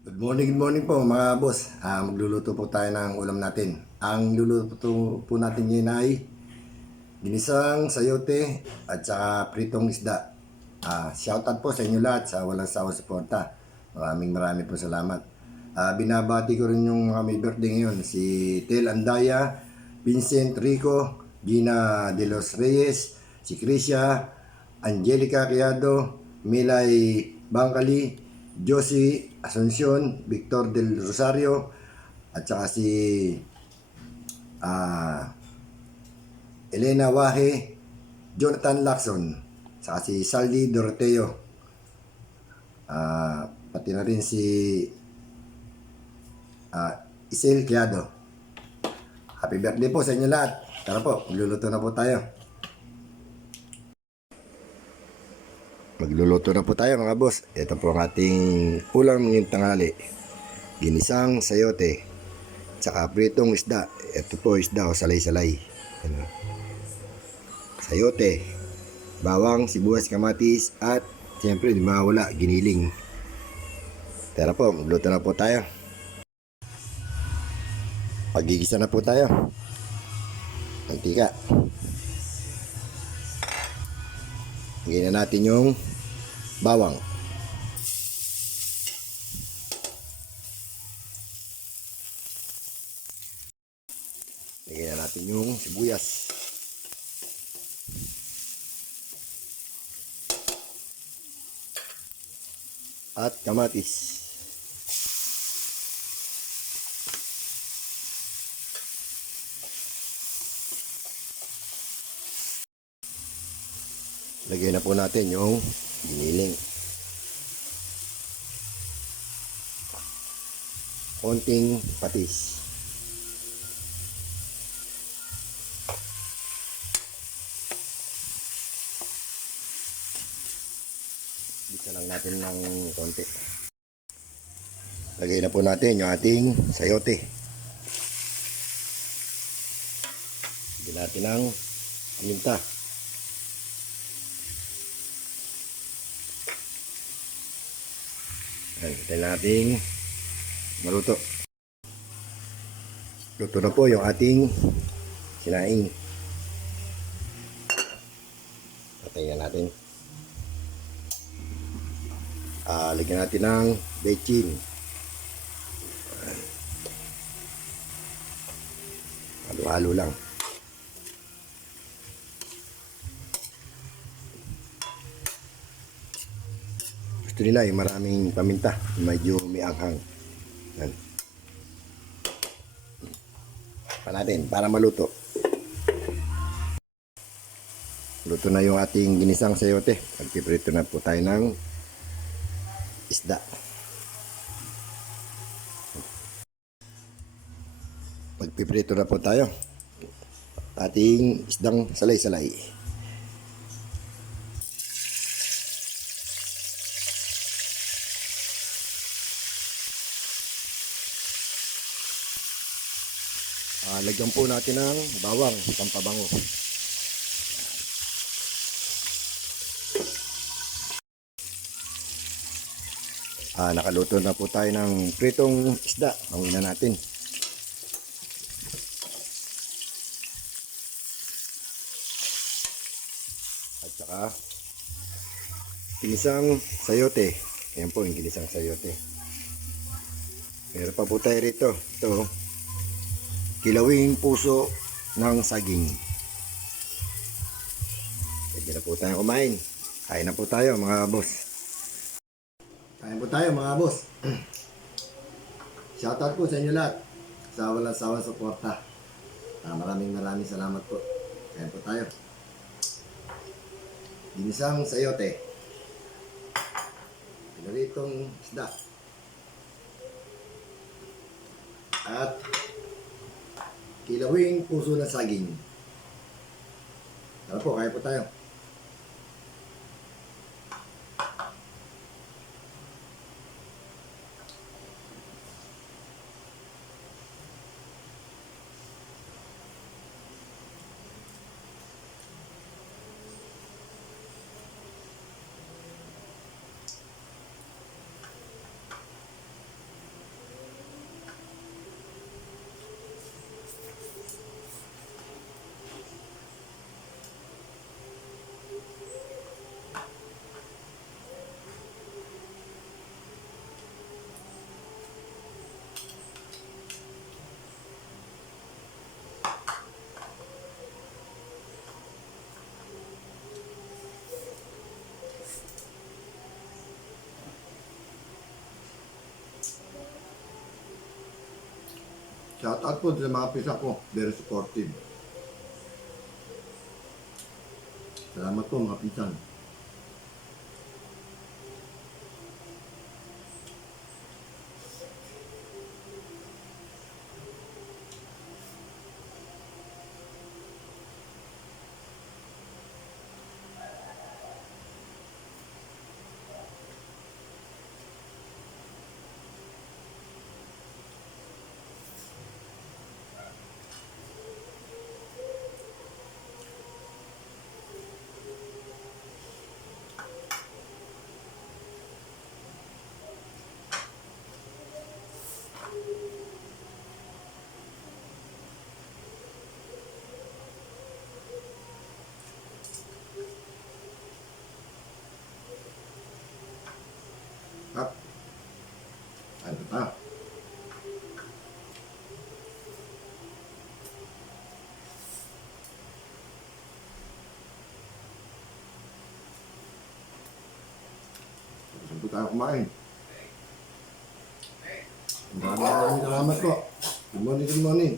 Good morning po mga boss. Magluluto po tayo ng ulam natin. Ang luluto po natin ngayon ay ginisang sayote at saka pritong isda. Shoutout po sa inyo lahat sa walang sawang suporta. Maraming po salamat. Binabati ko rin yung mga may birthday ngayon. Si Tel Andaya, Vincent Rico, Gina De Los Reyes, si Krisha, Angelica Criado, Milay Bangkali, Josie Asuncion, Victor Del Rosario, at saka si ah, Elena Wahe, Jonathan Lacson, saka si Saldi Doroteo, pati na rin si Isel Criado. Happy birthday po sa inyo lahat. Tara po, magluluto na po tayo. Magluluto na po tayo mga boss. Ito po ang ating ulam ngayong tanghali. Ginisang sayote, tsaka pritong isda. Ito po isda o salay-salay. Ano? Sayote, bawang, sibuyas, kamatis, at siyempre di mawala, giniling. Tara po, magluto na po tayo. Pagigisa na po tayo. Mantika. Lagyan na natin yung bawang. Lagyan na natin yung sibuyas. At kamatis. Lagyan na po natin yung giniling. Konting patis. Bisa lang natin ng konti. Lagay na po natin yung ating sayote. Lagyan natin ng paminta. Hintayin natin maluto. Luto na po yung ating sinaing. Patayin na natin. Lagyan natin ng bechin. Halo-halo lang. Gusto nila yung maraming paminta, medyo may anghang. Yan. Pa natin para maluto. Luto na yung ating ginisang sayote. Magpiprito na po tayo ng isda. Magpiprito na po tayo. Ating isdang salay-salay. Lagyan po natin ng bawang, pampabango. Nakaluto na po tayo ng pritong isda. Banguin na natin. At saka ginisang sayote. Ayan po yung ginisang sayote. Meron pa po tayo rito. Ito, kilawing puso ng saging. Pwede na po tayo kumain. Kain na po tayo mga boss. Kain po tayo mga boss. Shoutout po sa inyo lahat. Sa walang sawang suporta. Maraming salamat po. Kain po tayo. Ginisang sayote. Pinaritong isda. At kilawing puso ng saging. Tara po, kaya po tayo. Shout out po sa mga pisa ko. Very supportive. Salamat po mga pisan. Up. Ano pa? Saan po tayo kumain? Maraming salamat po. Good morning, good morning.